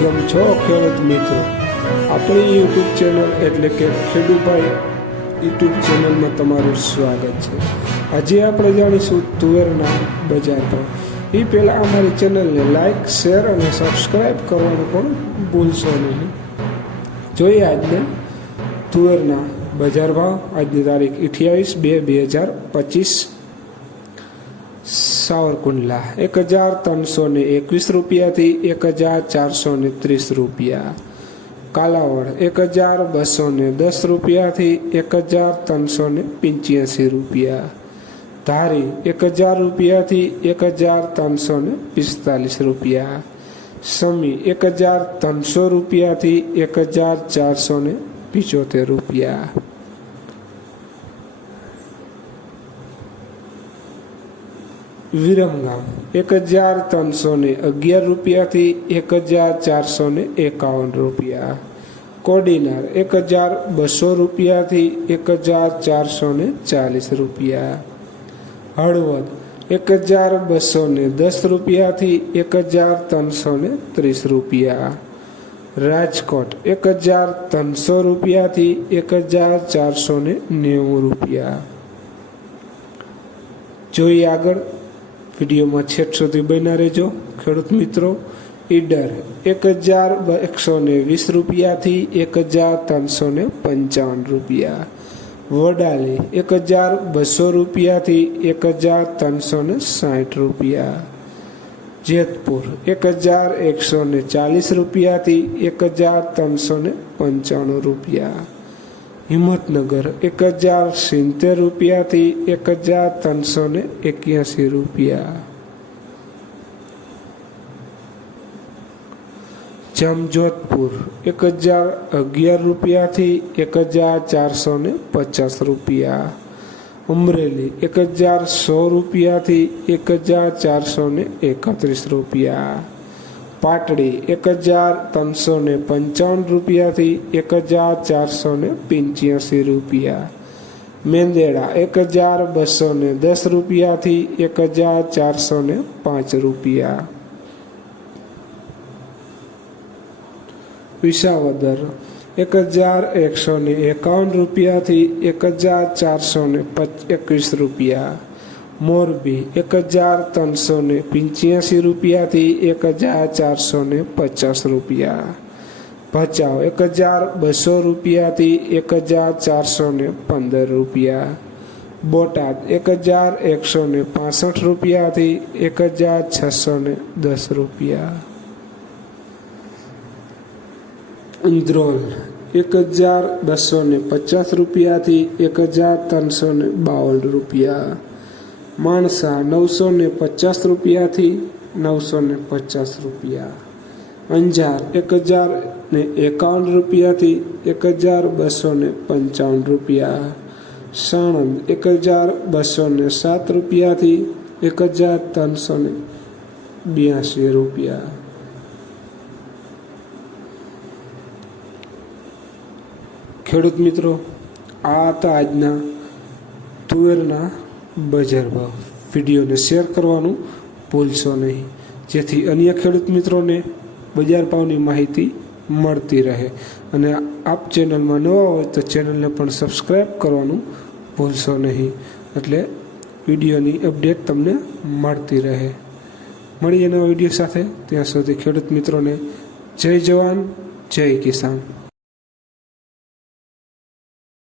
કેમ છો, ખેડૂત મિત્રો? આપણી યુટ્યુબ ચેનલ એટલે કે ખેડૂભાઈ યુટ્યુબ ચેનલમાં તમારું સ્વાગત છે. આજે આપણે જાણીશું તુવેરના બજાર પર એ પહેલાં અમારી ચેનલને લાઇક શેર અને સબસ્ક્રાઈબ કરવાનું પણ ભૂલશો નહીં. જોઈએ આજને તુવેરના બજાર ભાવ. આજની તારીખ અઠ્યાવીસ બે બે હજાર પચીસ. સાવરકુંડલા એક હજાર ત્રણસો ને એકવીસ રૂપિયાથી એક હજાર ચારસો ને ત્રીસ રૂપિયા. કાલાવડ, એક હજાર બસો ને દસ રૂપિયાથી એક હજાર ત્રણસો ને પંચ્યાસી રૂપિયા. ધારી, એક હજાર રૂપિયાથી એક હજાર ત્રણસો ને પિસ્તાલીસ રૂપિયા. સમી, એક હજાર ત્રણસો રૂપિયાથી એક હજાર ચારસો ને પિચોતેર રૂપિયા. વિરમગામ. એક હજાર ત્રણસો ને અગિયાર રૂપિયાથી એક હજાર ચારસો ને એકાવન રૂપિયા. કોડીનાર, એક હજાર બસો રૂપિયાથી એક હજાર ચારસો ને ચાલીસ રૂપિયા. હળવદ, એક હજાર બસો ને દસ રૂપિયાથી એક હજાર ત્રણસો ને ત્રીસ રૂપિયા. રાજકોટ, એક હજાર ત્રણસો રૂપિયાથી એક હજાર ચારસો ને નેવું રૂપિયા. જોઈએ આગળ વિડીયોમાં છેટ સુધી બન્યા રહેજો. ખેડૂત મિત્રો ઈડર એક હજાર એકસો ને વીસ રૂપિયાથી એક હજાર ત્રણસો ને પંચાવન રૂપિયા. વડાલી એક હજાર બસો રૂપિયાથી એક હજાર ત્રણસો ને સાઠ રૂપિયા. જેતપુર એક હજાર એકસો ને ચાલીસ રૂપિયાથી એક હજાર ત્રણસો ને પંચાણું રૂપિયા. હિંમતનગર એક હજાર સિત્તેર રૂપિયાથી એક હજાર ત્રણસો ને એક્યાસી રૂપિયા જામજોધપુર એક હજાર અગિયાર રૂપિયાથી એક હજાર ચારસો ને પચાસ રૂપિયા અમરેલી એક હજાર સો રૂપિયાથી એક હજાર ચારસો ને એકત્રીસ રૂપિયા પાટડી એક હજાર ત્રણસો ને પંચાવન રૂપિયાથી એક હજાર ચારસો ને પંચ્યાસી રૂપિયા. મેંદેડા એક હજાર બસો ને દસ રૂપિયાથી એક હજાર ચારસો ને પાંચ રૂપિયા. વિસાવદર એક હજાર એકસો ને એકાવન રૂપિયાથી એક હજાર ચારસો ને એકવીસ રૂપિયા. મોરબી એક હજાર ત્રણસો ને પંચ્યાસી રૂપિયાથી એક હજાર ચારસો ને પચાસ રૂપિયા ભચાઉ એક હજાર બસો રૂપિયાથી એક હજાર ચારસો ને પંદર રૂપિયા બોટાદ એક હજાર એકસો ને પાસઠ રૂપિયાથી એક હજાર છસો ને દસ રૂપિયા ઇન્દ્રોલ એક હજાર બસો ને પચાસ રૂપિયાથી એક હજાર ત્રણસો ને બાવન રૂપિયા માણસા નવસો ને પચાસ રૂપિયાથી નવસો ને પચાસ રૂપિયા. અંજાર એક હજાર ને એકાવન રૂપિયાથી એક હજાર બસો ને પંચાવન રૂપિયા. સાણંદ એક હજાર બસો ને સાત રૂપિયાથી એક હજાર ત્રણસો ને બ્યાસી રૂપિયા. ખેડૂત મિત્રો, આ હતા આજના તુવેરના બજાર ભાવ વિડીયોને શેર કરવાનું ભૂલશો નહીં. જેથી અન્ય ખેડૂત મિત્રોને બજાર ભાવની માહિતી મળતી રહે. અને આપ ચેનલમાં નવા હોય તો ચેનલને પણ સબસ્ક્રાઈબ કરવાનું ભૂલશો નહીં. એટલે વિડીયોની અપડેટ તમને મળતી રહે. મળીએ નવા વીડિયો સાથે. ત્યાં સુધી ખેડૂત મિત્રોને જય જવાન, જય કિસાન.